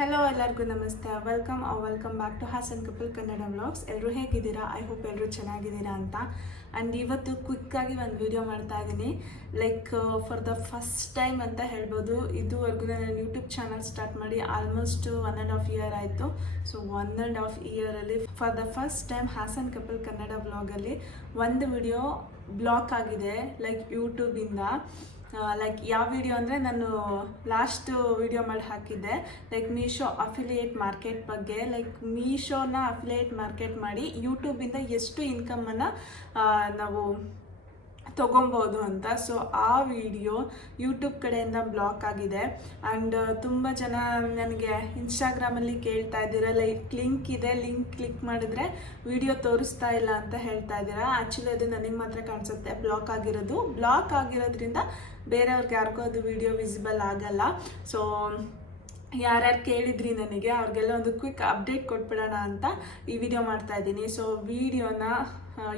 Hello ಎಲ್ಲರಿಗೂ ನಮಸ್ತೆ. Welcome back to Hassan couple Kannada vlogs. ಎಲ್ಲರೂ ಹೇಗಿದ್ದೀರಾ? ಐ ಹೋಪ್ ಎಲ್ಲರೂ ಚೆನ್ನಾಗಿದ್ದೀರಾ ಅಂತ. ಆ್ಯಂಡ್ ಇವತ್ತು ಕ್ವಿಕ್ಕಾಗಿ ಒಂದು ವಿಡಿಯೋ ಮಾಡ್ತಾ ಇದ್ದೀನಿ. Like for the first time ಅಂತ ಹೇಳ್ಬೋದು. ಇದುವರೆಗೂ ನಾನು ಯೂಟ್ಯೂಬ್ ಚಾನಲ್ ಸ್ಟಾರ್ಟ್ ಮಾಡಿ ಆಲ್ಮೋಸ್ಟ್ 1.5 ಇಯರ್ ಆಯಿತು. ಸೊ 1.5 ಇಯರಲ್ಲಿ for the first time Hassan couple Kannada ವ್ಲಾಗಲ್ಲಿ ಒಂದು ವಿಡಿಯೋ ಬ್ಲಾಕ್ ಆಗಿದೆ, ಲೈಕ್ ಯೂಟ್ಯೂಬಿಂದ. ಲೈಕ್ ಯಾವ ವಿಡಿಯೋ ಅಂದರೆ ನಾನು ಲಾಸ್ಟ್ ವಿಡಿಯೋ ಮಾಡಿ ಹಾಕಿದ್ದೆ, ಲೈಕ್ ಮೀಶೋ ಅಫಿಲಿಯೇಟ್ ಮಾರ್ಕೆಟ್ ಬಗ್ಗೆ. ಲೈಕ್ ಮೀಶೋನ ಅಫಿಲಿಯೇಟ್ ಮಾರ್ಕೆಟ್ ಮಾಡಿ ಯೂಟ್ಯೂಬಿಂದ ಎಷ್ಟು ಇನ್ಕಮನ್ನು ನಾವು ತೊಗೊಬೋದು ಅಂತ. ಸೊ ಆ ವಿಡಿಯೋ ಯೂಟ್ಯೂಬ್ ಕಡೆಯಿಂದ ಬ್ಲಾಕ್ ಆಗಿದೆ. ಆ್ಯಂಡ್ ತುಂಬ ಜನ ನನಗೆ ಇನ್ಸ್ಟಾಗ್ರಾಮಲ್ಲಿ ಕೇಳ್ತಾ ಇದ್ದೀರಾ, ಲೈಕ್ ಲಿಂಕ್ ಇದೆ, ಲಿಂಕ್ ಕ್ಲಿಕ್ ಮಾಡಿದ್ರೆ ವಿಡಿಯೋ ತೋರಿಸ್ತಾ ಇಲ್ಲ ಅಂತ ಹೇಳ್ತಾ ಇದ್ದೀರಾ. ಆ್ಯಕ್ಚುಲಿ ಅದು ನನಗೆ ಮಾತ್ರ ಕಾಣಿಸುತ್ತೆ ಬ್ಲಾಕ್ ಆಗಿರೋದ್ರಿಂದ ಬೇರೆಯವ್ರಿಗೆ ಯಾರಿಗೂ ಅದು ವಿಡಿಯೋ ವಿಸಿಬಲ್ ಆಗಲ್ಲ. ಸೊ ಯಾರ್ಯಾರು ಕೇಳಿದ್ರಿ ನನಗೆ ಅವ್ರಿಗೆಲ್ಲ ಒಂದು ಕ್ವಿಕ್ ಅಪ್ಡೇಟ್ ಕೊಟ್ಬಿಡೋಣ ಅಂತ ಈ ವಿಡಿಯೋ ಮಾಡ್ತಾ ಇದ್ದೀನಿ. ಸೊ ವಿಡಿಯೋನ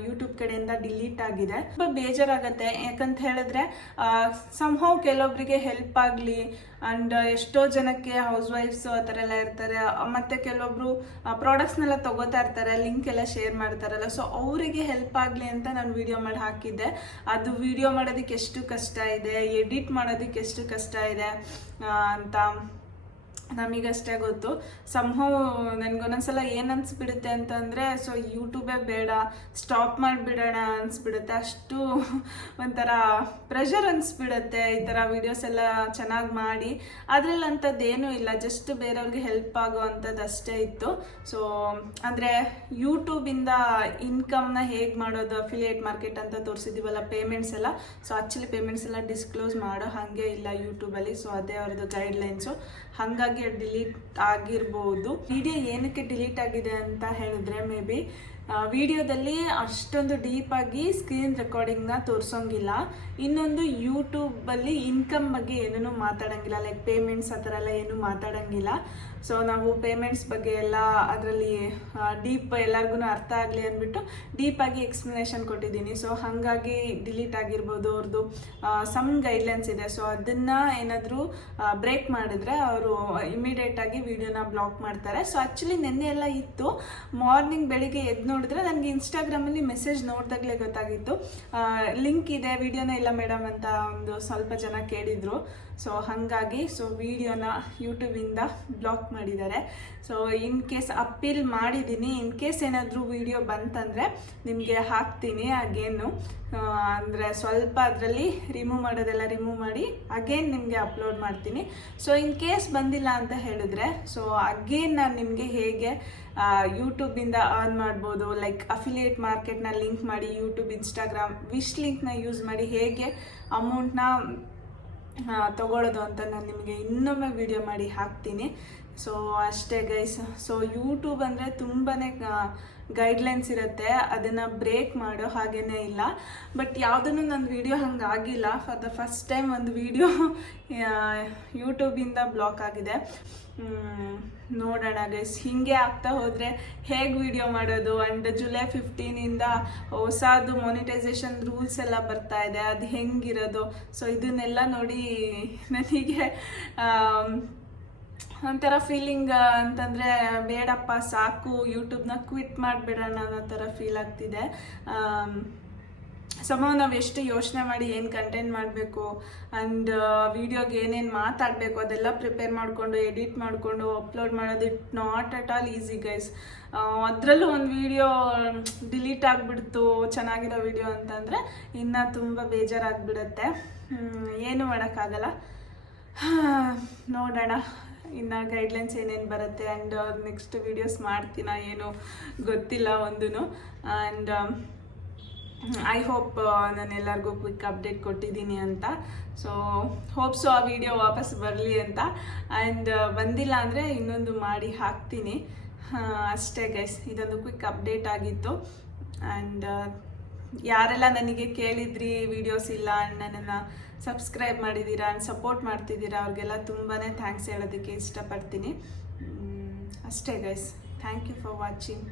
ಯೂಟ್ಯೂಬ್ ಕಡೆಯಿಂದ ಡಿಲೀಟ್ ಆಗಿದೆ. ತುಂಬ ಬೇಜಾರಾಗತ್ತೆ, ಯಾಕಂತ ಹೇಳಿದ್ರೆ ಸಂಹೌ ಕೆಲವೊಬ್ಬರಿಗೆ ಹೆಲ್ಪ್ ಆಗಲಿ. ಆ್ಯಂಡ್ ಎಷ್ಟೋ ಜನಕ್ಕೆ ಹೌಸ್ ವೈಫ್ಸು ಆ ಥರ ಎಲ್ಲ ಇರ್ತಾರೆ, ಮತ್ತು ಕೆಲವೊಬ್ರು ಪ್ರಾಡಕ್ಟ್ಸ್ನೆಲ್ಲ ತೊಗೋತಾ ಇರ್ತಾರೆ, ಲಿಂಕ್ ಎಲ್ಲ ಶೇರ್ ಮಾಡ್ತಾರಲ್ಲ. ಸೊ ಅವರಿಗೆ ಹೆಲ್ಪ್ ಆಗಲಿ ಅಂತ ನಾನು ವಿಡಿಯೋ ಮಾಡಿ ಹಾಕಿದ್ದೆ. ಅದು ವಿಡಿಯೋ ಮಾಡೋದಕ್ಕೆ ಎಷ್ಟು ಕಷ್ಟ ಇದೆ, ಎಡಿಟ್ ಮಾಡೋದಕ್ಕೆ ಎಷ್ಟು ಕಷ್ಟ ಇದೆ ಅಂತ ನಮಗಷ್ಟೇ ಗೊತ್ತು. ಸಂಹೌ ನನಗೊಂದೊಂದ್ಸಲ ಏನು ಅನಿಸ್ಬಿಡುತ್ತೆ ಅಂತಂದರೆ, ಸೊ ಯೂಟ್ಯೂಬೇ ಬೇಡ, ಸ್ಟಾಪ್ ಮಾಡಿಬಿಡೋಣ ಅನಿಸ್ಬಿಡುತ್ತೆ. ಅಷ್ಟು ಒಂಥರ ಪ್ರೆಷರ್ ಅನಿಸ್ಬಿಡುತ್ತೆ. ಈ ಥರ ವೀಡಿಯೋಸ್ ಎಲ್ಲ ಚೆನ್ನಾಗಿ ಮಾಡಿ ಅದರಲ್ಲಿ ಅಂಥದ್ದೇನೂ ಇಲ್ಲ, ಜಸ್ಟ್ ಬೇರೆಯವ್ರಿಗೆ ಹೆಲ್ಪ್ ಆಗೋ ಅಂಥದ್ದು ಅಷ್ಟೇ ಇತ್ತು. ಸೊ ಅಂದರೆ ಯೂಟ್ಯೂಬಿಂದ ಇನ್ಕಮ್ನ ಹೇಗೆ ಮಾಡೋದು, ಅಫಿಲಿಯೇಟ್ ಮಾರ್ಕೆಟ್ ಅಂತ ತೋರಿಸಿದ್ದೀವಲ್ಲ, ಪೇಮೆಂಟ್ಸ್ ಎಲ್ಲ. ಸೊ ಆ್ಯಕ್ಚುಲಿ ಪೇಮೆಂಟ್ಸ್ ಎಲ್ಲ ಡಿಸ್ಕ್ಲೋಸ್ ಮಾಡೋ ಹಾಗೆ ಇಲ್ಲ ಯೂಟ್ಯೂಬಲ್ಲಿ. ಸೊ ಅದೇ ಅವ್ರದ್ದು ಗೈಡ್ಲೈನ್ಸು, ಹಾಗಾಗಿ ಡಿಲೀಟ್ ಆಗಿರ್ಬೋದು. ವಿಡಿಯೋ ಏನಕ್ಕೆ ಡಿಲೀಟ್ ಆಗಿದೆ ಅಂತ ಹೇಳಿದ್ರೆ, ಮೇ ಬಿ ವಿಡಿಯೋದಲ್ಲಿ ಅಷ್ಟೊಂದು ಡೀಪಾಗಿ ಸ್ಕ್ರೀನ್ ರೆಕಾರ್ಡಿಂಗ್ನ ತೋರಿಸೋಂಗಿಲ್ಲ. ಇನ್ನೊಂದು ಯೂಟ್ಯೂಬಲ್ಲಿ ಇನ್ಕಮ್ ಬಗ್ಗೆ ಏನೂ ಮಾತಾಡೋಂಗಿಲ್ಲ, ಲೈಕ್ ಪೇಮೆಂಟ್ಸ್ ಆ ಥರ ಎಲ್ಲ ಏನೂ ಮಾತಾಡೋಂಗಿಲ್ಲ. ಸೊ ನಾವು ಪೇಮೆಂಟ್ಸ್ ಬಗ್ಗೆ ಎಲ್ಲ ಅದರಲ್ಲಿ ಡೀಪ್ ಎಲ್ಲರಿಗೂ ಅರ್ಥ ಆಗಲಿ ಅಂದ್ಬಿಟ್ಟು ಡೀಪಾಗಿ ಎಕ್ಸ್ಪ್ಲನೇಷನ್ ಕೊಟ್ಟಿದ್ದೀನಿ. ಸೊ ಹಾಗಾಗಿ ಡಿಲೀಟ್ ಆಗಿರ್ಬೋದು. ಅವ್ರದ್ದು ಸಮ್ ಗೈಡ್ಲೈನ್ಸ್ ಇದೆ. ಸೊ ಅದನ್ನು ಏನಾದರೂ ಬ್ರೇಕ್ ಮಾಡಿದ್ರೆ ಅವರು ಇಮಿಡಿಯೇಟಾಗಿ ವಿಡಿಯೋನ ಬ್ಲಾಕ್ ಮಾಡ್ತಾರೆ. ಸೊ ಆ್ಯಕ್ಚುಲಿ ನೆನ್ನೆ ಎಲ್ಲ ಇತ್ತು, ಮಾರ್ನಿಂಗ್ ಬೆಳಿಗ್ಗೆ ಎದ್ದು ನೋಡಿದ್ರೆ ನನಗೆ ಇನ್ಸ್ಟಾಗ್ರಾಮಲ್ಲಿ ಮೆಸೇಜ್ ನೋಡಿದಾಗಲೇ ಗೊತ್ತಾಗಿತ್ತು ಲಿಂಕ್ ಇದೆ, ವಿಡಿಯೋನೇ ಇಲ್ಲ ಮೇಡಮ್ ಅಂತ ಒಂದು ಸ್ವಲ್ಪ ಜನ ಕೇಳಿದರು. ಸೊ ಹಾಗಾಗಿ ವಿಡಿಯೋನ ಯೂಟ್ಯೂಬಿಂದ ಬ್ಲಾಕ್ ಮಾಡಿದ್ದಾರೆ. ಸೊ ಇನ್ ಕೇಸ್ ಅಪೀಲ್ ಮಾಡಿದ್ದೀನಿ, ಇನ್ ಕೇಸ್ ಏನಾದರೂ ವಿಡಿಯೋ ಬಂತಂದರೆ ನಿಮಗೆ ಹಾಕ್ತೀನಿ ಅಗೇನು. ಅಂದರೆ ಸ್ವಲ್ಪ ಅದರಲ್ಲಿ ರಿಮೂವ್ ಮಾಡೋದೆಲ್ಲ ರಿಮೂವ್ ಮಾಡಿ ಅಗೇನ್ ನಿಮಗೆ ಅಪ್ಲೋಡ್ ಮಾಡ್ತೀನಿ. ಸೊ ಇನ್ ಕೇಸ್ ಬಂದಿಲ್ಲ ಅಂತ ಹೇಳಿದ್ರೆ, ಸೊ ಅಗೇನ್ ನಾನು ನಿಮಗೆ ಹೇಗೆ ಯೂಟ್ಯೂಬಿಂದ ಅರ್ನ್ ಮಾಡ್ಬೋದು, ಲೈಕ್ ಅಫಿಲಿಯೇಟ್ ಮಾರ್ಕೆಟ್ನ ಲಿಂಕ್ ಮಾಡಿ ಯೂಟ್ಯೂಬ್, ಇನ್ಸ್ಟಾಗ್ರಾಮ್, ವಿಶ್ ಲಿಂಕ್ನ ಯೂಸ್ ಮಾಡಿ ಹೇಗೆ ಅಮೌಂಟ್ನ ತಗೊಳ್ಳೋದು ಅಂತ ನಾನು ನಿಮಗೆ ಇನ್ನೊಮ್ಮೆ ವಿಡಿಯೋ ಮಾಡಿ ಹಾಕ್ತೀನಿ. ಸೊ ಅಷ್ಟೇ ಗೈಸ್. ಸೊ ಯೂಟ್ಯೂಬ್ ಅಂದರೆ ತುಂಬಾ ಗೈಡ್ಲೈನ್ಸ್ ಇರುತ್ತೆ, ಅದನ್ನು ಬ್ರೇಕ್ ಮಾಡೋ ಹಾಗೇ ಇಲ್ಲ. ಬಟ್ ಯಾವುದನ್ನು ನನ್ನ ವಿಡಿಯೋ ಹಂಗೆ ಆಗಿಲ್ಲ. ಫಾರ್ ದ ಫಸ್ಟ್ ಟೈಮ್ ಒಂದು ವಿಡಿಯೋ ಯೂಟ್ಯೂಬಿಂದ ಬ್ಲಾಕ್ ಆಗಿದೆ. ನೋಡೋಣ ಗೈಸ್, ಹೀಗೆ ಆಗ್ತಾ ಹೋದರೆ ಹೇಗೆ ವಿಡಿಯೋ ಮಾಡೋದು. ಆ್ಯಂಡ್ ಜುಲೈ 15ಇಂದ ಹೊಸದು ಮಾನಿಟೈಸೇಷನ್ ರೂಲ್ಸ್ ಎಲ್ಲ ಬರ್ತಾ ಇದೆ, ಅದು ಹೆಂಗಿರೋದು. ಸೊ ಇದನ್ನೆಲ್ಲ ನೋಡಿ ನನಗೆ ಒಂಥರ ಫೀಲಿಂಗ್ ಅಂತಂದರೆ, ಬೇಡಪ್ಪ ಸಾಕು, ಯೂಟ್ಯೂಬ್ನ ಕ್ವಿಟ್ ಮಾಡಿಬಿಡೋಣ ಅನ್ನೋ ಥರ ಫೀಲ್ ಆಗ್ತಿದೆ. ನಾವು ಎಷ್ಟು ಯೋಚನೆ ಮಾಡಿ ಏನು ಕಂಟೆಂಟ್ ಮಾಡಬೇಕು ಆ್ಯಂಡ್ ವಿಡಿಯೋಗೆ ಏನೇನು ಮಾತಾಡಬೇಕು ಅದೆಲ್ಲ ಪ್ರಿಪೇರ್ ಮಾಡಿಕೊಂಡು ಎಡಿಟ್ ಮಾಡಿಕೊಂಡು ಅಪ್ಲೋಡ್ ಮಾಡೋದು it not at all easy guys. ಅದರಲ್ಲೂ ಒಂದು ವಿಡಿಯೋ ಡಿಲೀಟ್ ಆಗಿಬಿಡ್ತು ಚೆನ್ನಾಗಿರೋ ವಿಡಿಯೋ ಅಂತಂದರೆ ಇನ್ನೂ ತುಂಬ ಬೇಜಾರಾಗಿಬಿಡುತ್ತೆ. ಏನು ಮಾಡೋಕ್ಕಾಗಲ್ಲ. ನೋಡೋಣ ಇನ್ನು ಗೈಡ್ಲೈನ್ಸ್ ಏನೇನು ಬರುತ್ತೆ. ಆ್ಯಂಡ್ ನೆಕ್ಸ್ಟ್ ವೀಡಿಯೋಸ್ ಮಾಡ್ತೀನಾ ಏನೋ ಗೊತ್ತಿಲ್ಲ ಒಂದೂ. ಆ್ಯಂಡ್ ಐ ಹೋಪ್ ನಾನು ಎಲ್ಲರಿಗೂ ಕ್ವಿಕ್ ಅಪ್ಡೇಟ್ ಕೊಟ್ಟಿದ್ದೀನಿ ಅಂತ. ಸೊ ಹೋಪ್ಸು ಆ ವಿಡಿಯೋ ವಾಪಸ್ ಬರಲಿ ಅಂತ. ಆ್ಯಂಡ್ ಬಂದಿಲ್ಲ ಅಂದರೆ ಇನ್ನೊಂದು ಮಾಡಿ ಹಾಕ್ತೀನಿ. ಅಷ್ಟೇ ಗೈಸ್, ಇದೊಂದು ಕ್ವಿಕ್ ಅಪ್ಡೇಟ್ ಆಗಿತ್ತು. ಆ್ಯಂಡ್ ಯಾರೆಲ್ಲ ನನಗೆ ಕೇಳಿದ್ರಿ ವಿಡಿಯೋಸ್ ಇಲ್ಲ ಆ್ಯಂಡ್ ನನ್ನನ್ನು ಸಬ್ಸ್ಕ್ರೈಬ್ ಮಾಡಿದ್ದೀರಾ ಆ್ಯಂಡ್ ಸಪೋರ್ಟ್ ಮಾಡ್ತಿದ್ದೀರಾ, ಅವ್ರಿಗೆಲ್ಲ ತುಂಬಾ ಥ್ಯಾಂಕ್ಸ್ ಹೇಳೋದಕ್ಕೆ ಇಷ್ಟಪಡ್ತೀನಿ. ಅಷ್ಟೇ guys, thank you for watching.